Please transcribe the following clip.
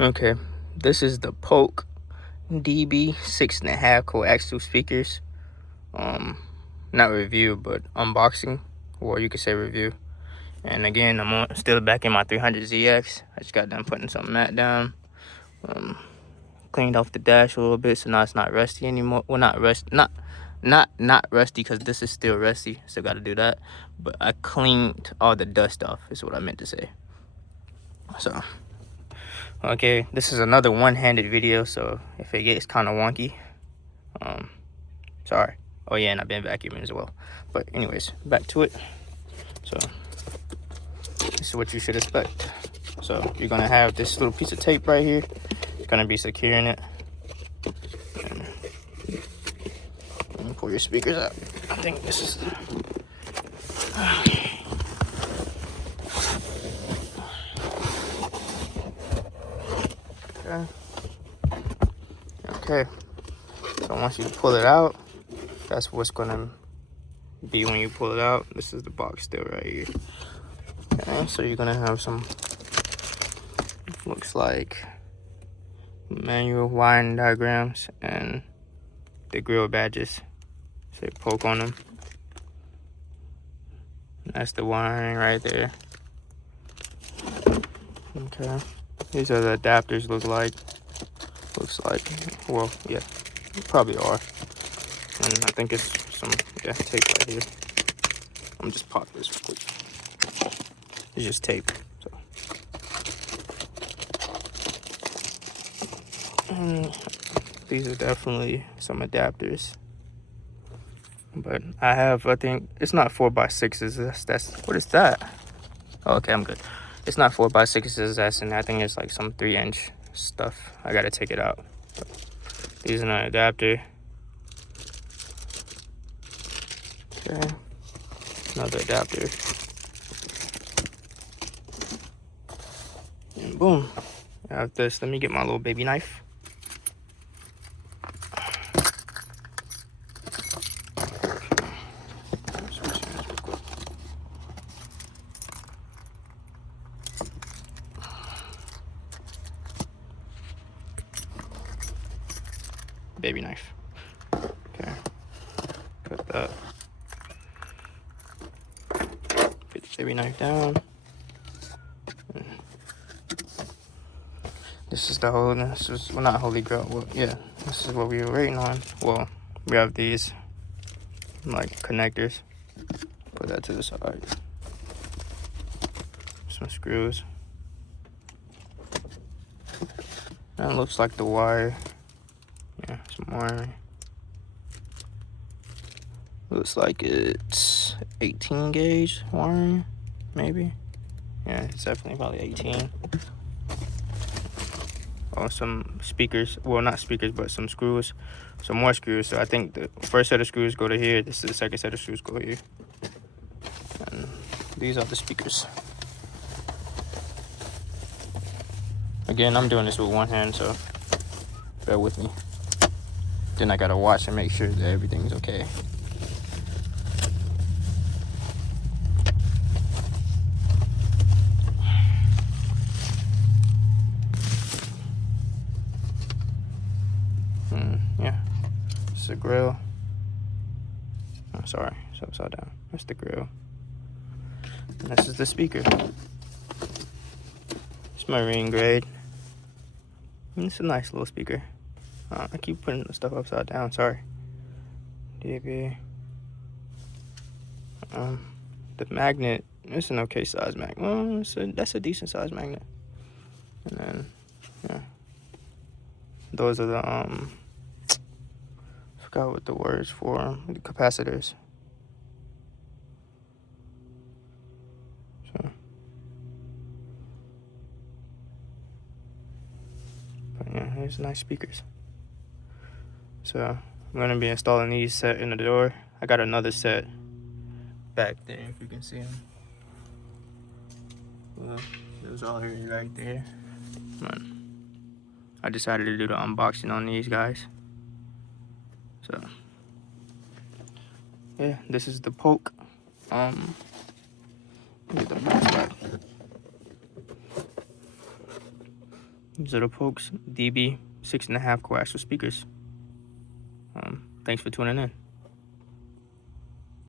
Okay, this is the Polk DB 6.5 coaxial speakers. Not review, but unboxing, or you could say review. And again, still back in my 300ZX. I just got done putting some mat down. Cleaned off the dash a little bit, so now it's not rusty anymore. Well, not rusty, because this is still rusty. Still got to do that. But I cleaned all the dust off, is what I meant to say. So, okay, this is another one-handed video, so if it gets kind of wonky, sorry. Oh yeah, and I've been vacuuming as well. But anyways, back to it. So this is what you should expect. So you're gonna have this little piece of tape right here. It's gonna be securing it. And pull your speakers out. I think this is. Okay. Okay. So once you pull it out, that's what's gonna be when you pull it out. This is the box still right here. Okay, so you're gonna have some, looks like manual wiring diagrams and the grill badges say Polk on them. That's the wiring right there. Okay, these are the adapters. Looks like, well, yeah, probably are. And I think it's some tape right here. I'm just pop this real quick. It's just tape. So, and these are definitely some adapters. But I think it's not 4x6s. That's what is that? Oh, okay, I'm good. It's not 4x6s. That's, and I think it's like some 3-inch stuff. I gotta take it out. So, these are an adapter. Okay, another adapter. And boom. I have this. Let me get my little baby knife. Baby knife. Okay. Cut that. Put the baby knife down. This is the whole. This is, well, not holy grail. Well, yeah, this is what we were waiting on. Well, we have these like connectors. Put that to the side. Some screws. That looks like the wire. Yeah, some wiring. Looks like it's 18 gauge wiring, maybe. Yeah, it's definitely probably 18. Oh, some speakers. Well, not speakers, but some screws. Some more screws. So I think the first set of screws go to here. This is the second set of screws go here. And these are the speakers. Again, I'm doing this with one hand, so bear with me. Then I gotta watch and make sure that everything's okay. Yeah, it's a grill. Oh, sorry, it's upside down. That's the grill. And this is the speaker. It's marine grade. And it's a nice little speaker. I keep putting the stuff upside down, sorry. DB. The magnet, it's an okay size magnet. Well, that's a decent size magnet. And then, yeah. Those are the, I forgot what the words for, the capacitors. So, but yeah, here's nice speakers. So I'm gonna be installing these set in the door. I got another set back there, if you can see them. Well, those all right there. But I decided to do the unboxing on these guys. So yeah, this is the Polk. Get the box back. These are the Polk's DB 6.5 coaxial speakers. Thanks for tuning in.